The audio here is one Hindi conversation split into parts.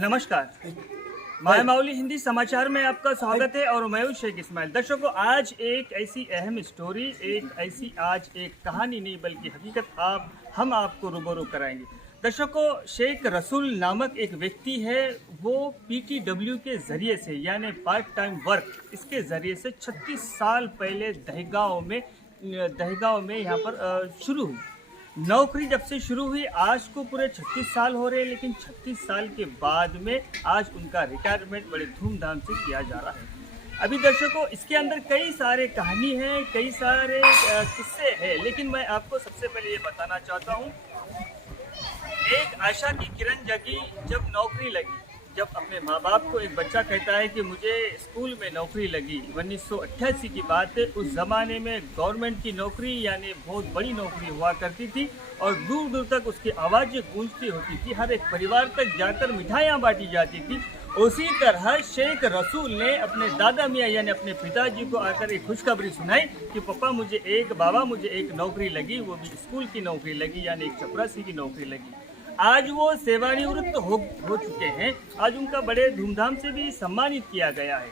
नमस्कार। मायामावली हिंदी समाचार में आपका स्वागत है और मैं हूं शेख इस्माइल। दर्शकों, आज एक ऐसी अहम स्टोरी, एक कहानी नहीं बल्कि हकीकत हम आपको रूबरू कराएंगे। दर्शकों, शेख रसूल नामक एक व्यक्ति है। वो PTW के ज़रिए से यानी पार्ट टाइम वर्क, इसके ज़रिए से 36 साल पहले दहगांव में यहाँ पर शुरू हुई। नौकरी जब से शुरू हुई आज को पूरे 36 साल हो रहे हैं, लेकिन 36 साल के बाद में आज उनका रिटायरमेंट बड़े धूमधाम से किया जा रहा है। अभी दर्शकों, इसके अंदर कई सारे कहानी हैं, कई सारे किस्से हैं, लेकिन मैं आपको सबसे पहले ये बताना चाहता हूँ, एक आशा की किरण जगी जब नौकरी लगी। जब अपने माँ बाप को एक बच्चा कहता है कि मुझे स्कूल में नौकरी लगी, 1988 की बात है। उस ज़माने में गवर्नमेंट की नौकरी यानी बहुत बड़ी नौकरी हुआ करती थी और दूर दूर तक उसकी आवाज़ें गूंजती होती थी, हर एक परिवार तक जाकर मिठाइयाँ बांटी जाती थी। उसी तरह शेख रसूल ने अपने दादा मियाँ यानी अपने पिताजी को आकर एक खुशखबरी सुनाई कि बाबा मुझे एक नौकरी लगी, वो भी स्कूल की नौकरी लगी यानी एक चपरासी की नौकरी लगी। आज वो सेवानिवृत्त हो चुके हैं। आज उनका बड़े धूमधाम से भी सम्मानित किया गया है।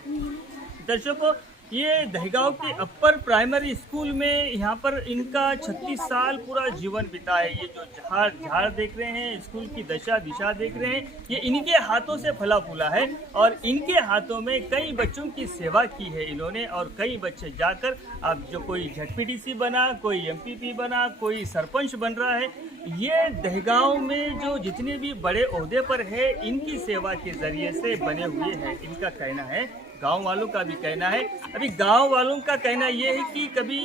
दर्शकों, ये दहगांव के अपर प्राइमरी स्कूल में यहाँ पर इनका 36 साल पूरा जीवन बिता है। ये जो झाड़ देख रहे हैं, स्कूल की दशा दिशा देख रहे हैं, ये इनके हाथों से फला फूला है और इनके हाथों में कई बच्चों की सेवा की है इन्होंने। और कई बच्चे जाकर अब जो कोई ZPDC बना, कोई MPP बना, कोई सरपंच बन रहा है। ये दहगांव में जो जितने भी बड़े ओहदे पर है, इनकी सेवा के जरिए से बने हुए हैं, इनका कहना है। गांव वालों का भी कहना है। अभी गांव वालों का कहना ये है कि कभी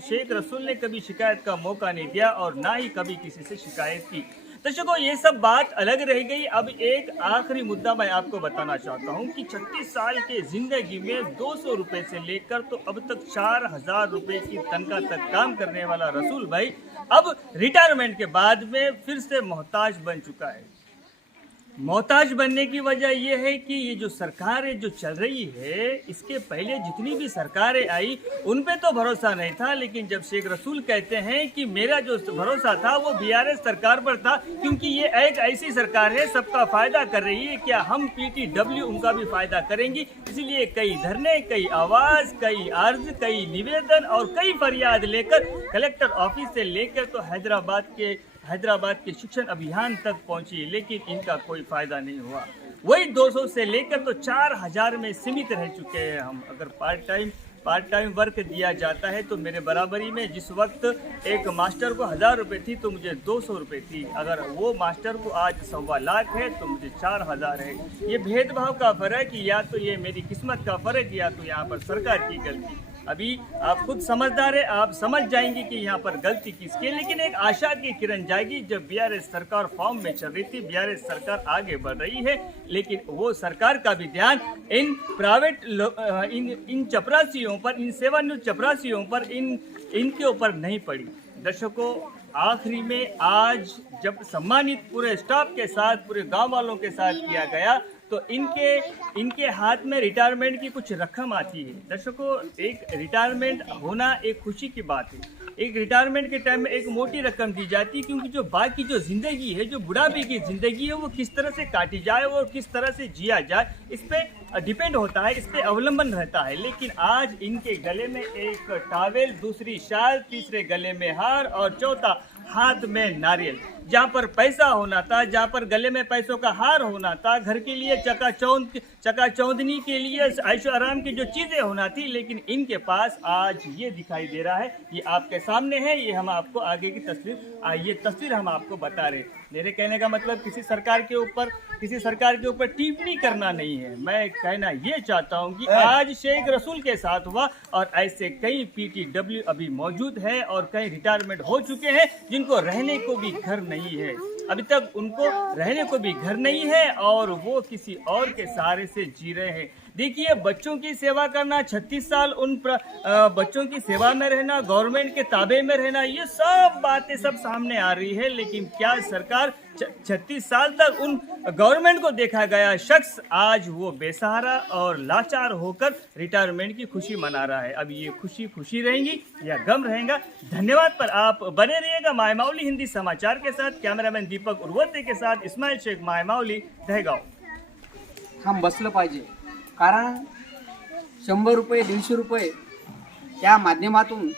शेख रसूल ने कभी शिकायत का मौका नहीं दिया और ना ही कभी किसी से शिकायत की। दर्शकों, ये सब बात अलग रह गई। अब एक आखिरी मुद्दा मैं आपको बताना चाहता हूँ कि 36 साल के जिंदगी में 200 रुपये से लेकर तो अब तक 4000 रुपये की तनख्वाह तक काम करने वाला रसूल भाई अब रिटायरमेंट के बाद में फिर से मोहताज बन चुका है। मोहताज बनने की वजह यह है कि ये जो सरकारें जो चल रही है, इसके पहले जितनी भी सरकारें आई उन पे तो भरोसा नहीं था, लेकिन जब शेख रसूल कहते हैं कि मेरा जो भरोसा था वो BRS सरकार पर था, क्योंकि ये एक ऐसी सरकार है सबका फायदा कर रही है, क्या हम PTW उनका भी फायदा करेंगी। इसलिए कई धरने, कई आवाज, कई अर्ज, कई निवेदन और कई फरियाद लेकर कलेक्टर ऑफिस से लेकर तो हैदराबाद के शिक्षण अभियान तक पहुंची, लेकिन इनका कोई फायदा नहीं हुआ। वही 200 से लेकर तो 4000 में सीमित रह चुके हैं हम। अगर पार्ट टाइम वर्क दिया जाता है तो मेरे बराबरी में जिस वक्त एक मास्टर को 1000 रुपये थी तो मुझे 200 रुपये थी। अगर वो मास्टर को आज 1.25 लाख है तो मुझे 4000 है। ये भेदभाव का फर्क, या तो ये मेरी किस्मत का फर्क, या तो यहाँ पर सरकार की गलती। अभी आप खुद समझदार है, आप समझ जाएंगे कि यहाँ पर गलती किसकी है। लेकिन एक आशा की किरण जाएगी। जब BRS सरकार फॉर्म में चल रही थी, BRS सरकार आगे बढ़ रही है, लेकिन वो सरकार का भी ध्यान इन प्राइवेट इन चपरासियों पर, इन सेवानिवृत्त चपरासियों पर, इनके ऊपर नहीं पड़ी। दर्शकों, आखिरी में आज जब सम्मानित पूरे स्टाफ के साथ, पूरे गांव वालों के साथ किया गया तो इनके हाथ में रिटायरमेंट की कुछ रकम आती है। दर्शकों, एक रिटायरमेंट होना एक खुशी की बात है। एक रिटायरमेंट के टाइम में एक मोटी रकम दी जाती है, क्योंकि जो बाकी जो जिंदगी है, जो बुढ़ापे की जिंदगी है, वो किस तरह से काटी जाए और किस तरह से जिया जाए, इस पे डिपेंड होता है, इस पे अवलंबन रहता है। लेकिन आज इनके गले में एक टॉवेल, दूसरी शाल, तीसरे गले में हार और चौथा हाथ में नारियल। जहाँ पर पैसा होना था, जहाँ पर गले में पैसों का हार होना था, घर के लिए चकाचौंधनी के लिए ऐशो आराम की जो चीजें होना थी, लेकिन इनके पास आज ये दिखाई दे रहा है। ये आपके सामने है, ये हम आपको आगे की ये तस्वीर हम आपको बता रहे। मेरे कहने का मतलब किसी सरकार के ऊपर टिप्पणी करना नहीं है। मैं कहना ये चाहता हूँ कि आज शेख रसूल के साथ हुआ और ऐसे कई PTW अभी मौजूद है और कई रिटायरमेंट हो चुके हैं जिनको रहने को भी घर नहीं है। अभी तक उनको रहने को भी घर नहीं है और वो किसी और के सहारे से जी रहे हैं। देखिए, बच्चों की सेवा करना, 36 साल बच्चों की सेवा में रहना, गवर्नमेंट के ताबे में रहना, ये सब बातें सब सामने आ रही है। लेकिन क्या सरकार 36 साल तक उन गवर्नमेंट को देखा गया शख्स आज वो बेसहारा और लाचार होकर रिटायरमेंट की खुशी मना रहा है। अब ये खुशी खुशी रहेंगी या गम रहेगा? धन्यवाद। पर आप बने रहिएगा माय माउली हिंदी समाचार के साथ। कैमरामैन दीपक उर्वते के साथ इस्माइल शेख, माय माउली, दहगाव। हम बसलं पाहिजे, कारण 100 रुपये 150 रुपये या माध्यमातून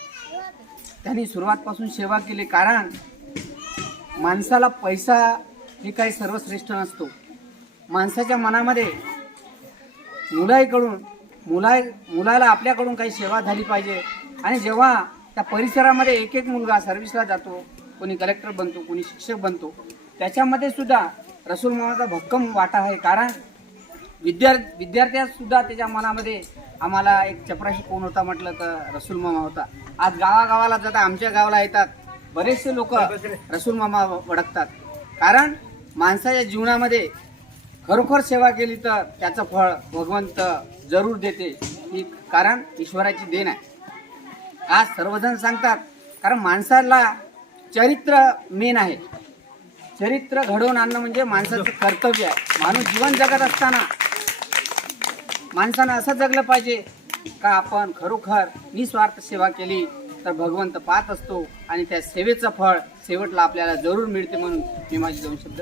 त्यांनी सुरुवातपासून सेवा केली। कारण माणसाला पैसा हे काही सर्वश्रेष्ठ नसतो। माणसाच्या मनामध्ये मुलाला आपल्याकडून काही सेवा झाली पाहिजे। आणि जेव्हा त्या परिसरामध्ये एक एक मुलगा सर्व्हिसला जातो, कोणी कलेक्टर बनतो, कोणी शिक्षक बनतो, त्याच्यामध्ये सुद्धा रसूल मामाचा भक्कम वाटा आहे। कारण विद्यार्थ्यात सुद्धा त्याच्या मनामध्ये आम्हाला एक चपराशी कोण होता म्हटलं तर रसूल मामा होता। आज गावागावाला जाता, आमच्या गावाला येतात बरेचसे लोक रसूल मामा ओळखतात। कारण माणसाच्या जीवनामध्ये खरोखर सेवा केली तर त्याचं फळ भगवंत जरूर देते, ही कारण ईश्वराची देण आहे। आज सर्वजण सांगतात, कारण माणसाला चरित्र मेन आहे। चरित्र घडवून आणणं म्हणजे माणसाचं कर्तव्य आहे। माणूस जीवन जगत असताना माणसानं असं जगलं पाहिजे का आपण खरोखर निस्वार्थ सेवा केली तर भगवंत पाहत असतो आणि त्या सेवेचं फळ शेवटला आपल्याला जरूर मिळते। म्हणून मी माझे 2 शब्द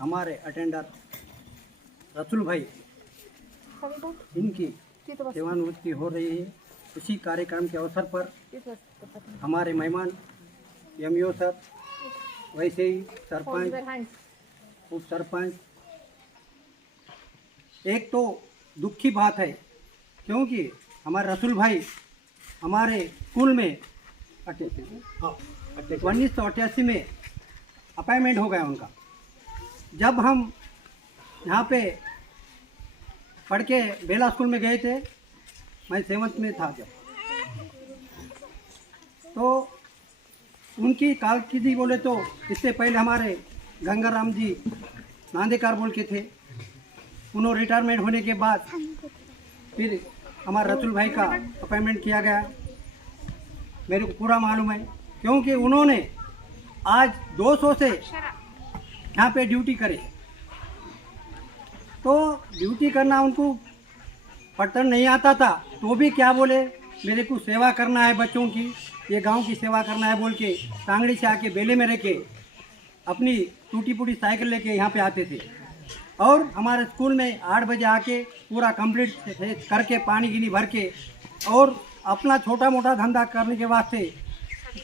हमारे अटेंडर रसूल भाई, इनकी सेवानिवृत्ति हो रही है। उसी कार्यक्रम के अवसर पर हमारे मेहमान एमईओ साहब, वैसे ही सरपंच, उप सरपंच, एक तो दुखी बात है क्योंकि हमारे रसूल भाई हमारे स्कूल में 1988 में अपॉइंटमेंट हो गया उनका। जब हम यहाँ पे पढ़ के बेला स्कूल में गए थे, मैं 7th में था जब, तो उनकी कारकिर्दी बोले तो इससे पहले हमारे गंगाराम जी नांदेकार बोल के थे। उन्होंने रिटायरमेंट होने के बाद फिर हमारे रसूल भाई का अपॉइंटमेंट किया गया। मेरे को पूरा मालूम है क्योंकि उन्होंने आज 200 से यहाँ पे ड्यूटी करे। तो ड्यूटी करना उनको पटन नहीं आता था, तो भी क्या बोले, मेरे को सेवा करना है बच्चों की, ये गांव की सेवा करना है बोल के टांगड़ी से आके बेले में रह के अपनी टूटी फूटी साइकिल लेके यहाँ पे आते थे। और हमारे स्कूल में 8 बजे आके पूरा कंप्लीट करके पानी गिनी भर के और अपना छोटा मोटा धंधा करने के वास्ते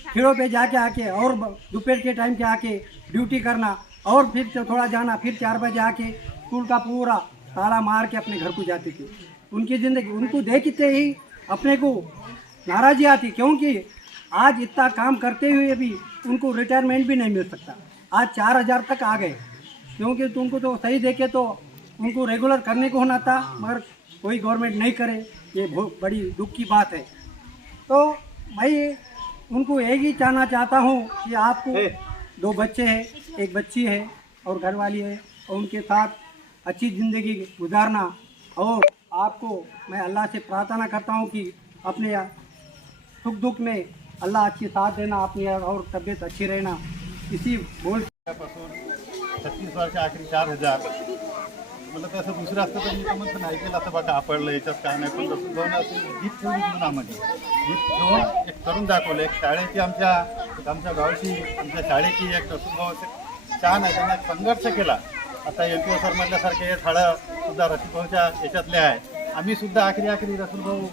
खेड़ों पे जाके आके और दोपहर के टाइम के आके ड्यूटी करना और फिर थोड़ा जाना, फिर 4 बजे आके स्कूल का पूरा ताला मार के अपने घर को जाते थे। उनकी ज़िंदगी, उनको देखते ही अपने को नाराज़गी आती, क्योंकि आज इतना काम करते हुए भी उनको रिटायरमेंट भी नहीं मिल सकता। आज 4000 तक आ गए, क्योंकि तुमको तो सही देखे तो उनको रेगुलर करने को होना था, मगर कोई गवर्नमेंट नहीं करे। ये बहुत बड़ी दुख की बात है। तो भाई उनको एक ही कहना चाहता हूँ कि आपको 2 बच्चे हैं, एक बच्ची है और घरवाली है, और उनके साथ अच्छी ज़िंदगी गुजारना। और आपको मैं अल्लाह से प्रार्थना करता हूँ कि अपने सुख दुख में अल्लाह अच्छी साथ देना, अपनी और तबीयत अच्छी रहना। इसी बोल 36 वर्ष आखरी 4000 मला तसं दुसरं असतं तर मी तर म्हणतो नाही केलं असं बघा आपडलं याच्यात काय नाही, पण रसूल भाऊने असे गीत ठेवली जीवनामध्ये, गीत ठेवून एक करून दाखवलं। एक शाळेची आमच्या गावची आमच्या शाळेची एक रसूल भाऊ असे छान आहे, त्यांना संघर्ष केला। आता MPO सर म्हटल्यासारखे हे झाडं सुद्धा रसूल भाऊच्या याच्यातले आहे। आम्ही सुद्धा आखरी रसूल भाऊ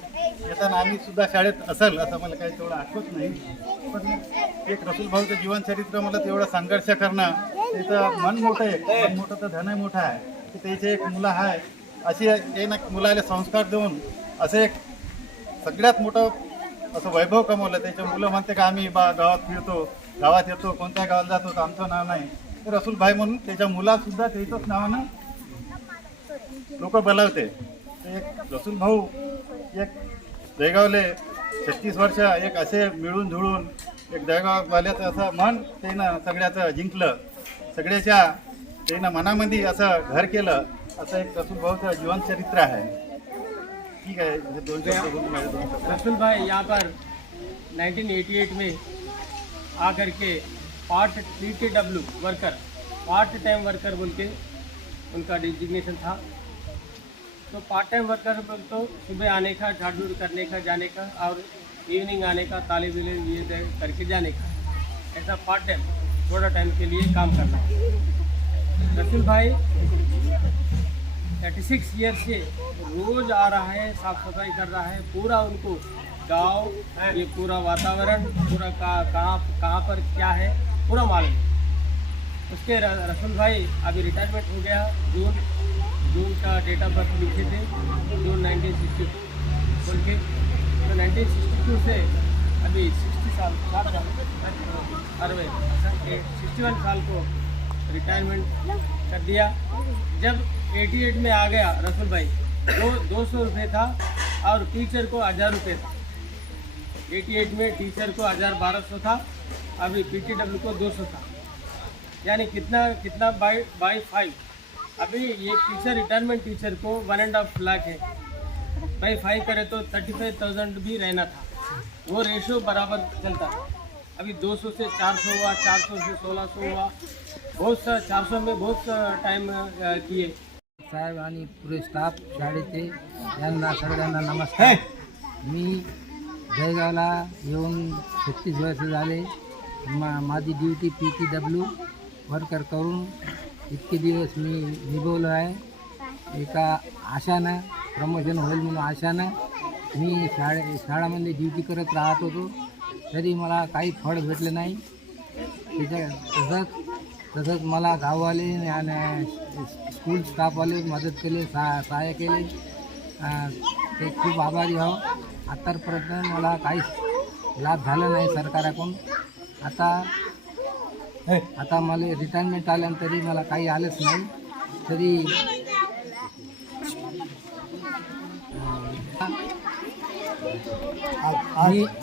येताना आम्ही सुद्धा शाळेत असेल असं मला काही तेवढं आठवत नाही, पण एक रसूल भाऊचं जीवनचरित्र मला तेवढं संघर्ष करणं, त्याचं मन मोठं आहे, मन मोठं तर धन मोठं आहे, की त्याचे एक मुलं आहे, अशी एक मुलाला संस्कार देऊन असं एक सगळ्यात मोठं असं वैभव कमवलं। त्याचे मुलं म्हणते का आम्ही गावात फिरतो, गावात येतो, कोणत्या गावात जातो तर आमचं नाव नाही, तर रसूल भाई म्हणून त्याच्या मुलासुद्धा त्याच्याच नावानं लोक बोलावते। एक रसूल भाऊ एक जयगावले 36 वर्ष एक असे मिळून जुळून एक जळगाववाल्याचं असं मन त्यानं सगळ्याचं जिंकलं, सगळ्याच्या त्यानं मनामध्ये असं घर केलं, असं एक रसूल भाऊचं जीवनचरित्र आहे. ठीक आहे, हे दोन शब्द बोलून माझे दोन शब्द. रसूल भाई यहाँ पर 1988 में आकर के part PTW worker, part time worker बोल के उनका डिजिग्नेशन था. तो पार्ट टाइम वर्कर बोल तो सुबह आने का, झाड़ू करने का, जाने का, और इवनिंग आने का, ताले बिले ये करके जाने का, ऐसा पार्ट टाइम थोड़ा टाइम के लिए काम करना. रसूल भाई 36 ईयर से रोज आ रहा है, साफ सफाई कर रहा है. पूरा उनको गांव, ये पूरा वातावरण, पूरा कहाँ पर क्या है पूरा मालूम है. उसके रसूल भाई अभी रिटायरमेंट हो गया. जून का डेट ऑफ बर्थ लिखे थे, जून 1962 बोल के. तो 1962 से अभी 60 साल 61 साल को रिटायरमेंट कर दिया. जब 88 में आ गया रसूल भाई, वो 200 रुपये था और टीचर को 1000 रुपये था. 88 में टीचर को 1200 था, अभी PTW को 200 था. यानी कितना बाई 5. अभी ये टीचर रिटायरमेंट टीचर को 1.5 लाख है, बाई 5 करे तो 35,000 भी रहना था. वो रेशो बराबर चलता था. अभी 200 से 400 हुआ, 400 से 1600 हुआ, बहुत सा 400 में बहुत टाइम किए. साहेब आणि पुरे स्टाफ शाळेचे यांना सगळ्यांना नमस्कार. मी जळगावला येऊन 36 वर्ष झाले. माझी ड्युटी PTW वर्कर करून इतके दिवस मी निभवलं आहे. एका आशानं प्रमोशन होईल म्हणून आशानं मी शाळामध्ये ड्युटी करत राहत होतो, तरी मला काही फळ भेटलं नाही. तसंच मला गाववाले आणि स्कूल स्टाफवाले मदत केले, सहाय्य केले, ते खूप आभारी आहो. आतापर्यंत मला काहीच लाभ झाला नाही सरकाराकडून. आता मला रिटायरमेंट आल्यानंतरही मला काही आलंच नाही. तरी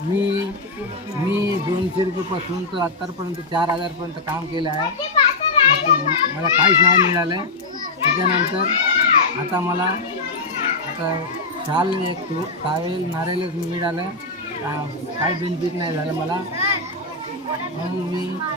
मी 200 रुपयेपासून तर आत्तापर्यंत 4000पर्यंत काम केलं आहे. मला काहीच नाही मिळालं. त्याच्यानंतर आता मला शाल, एक टावेल, नारेलच मिळालं. काही बेनिफिट नाही झालं मला, म्हणून मी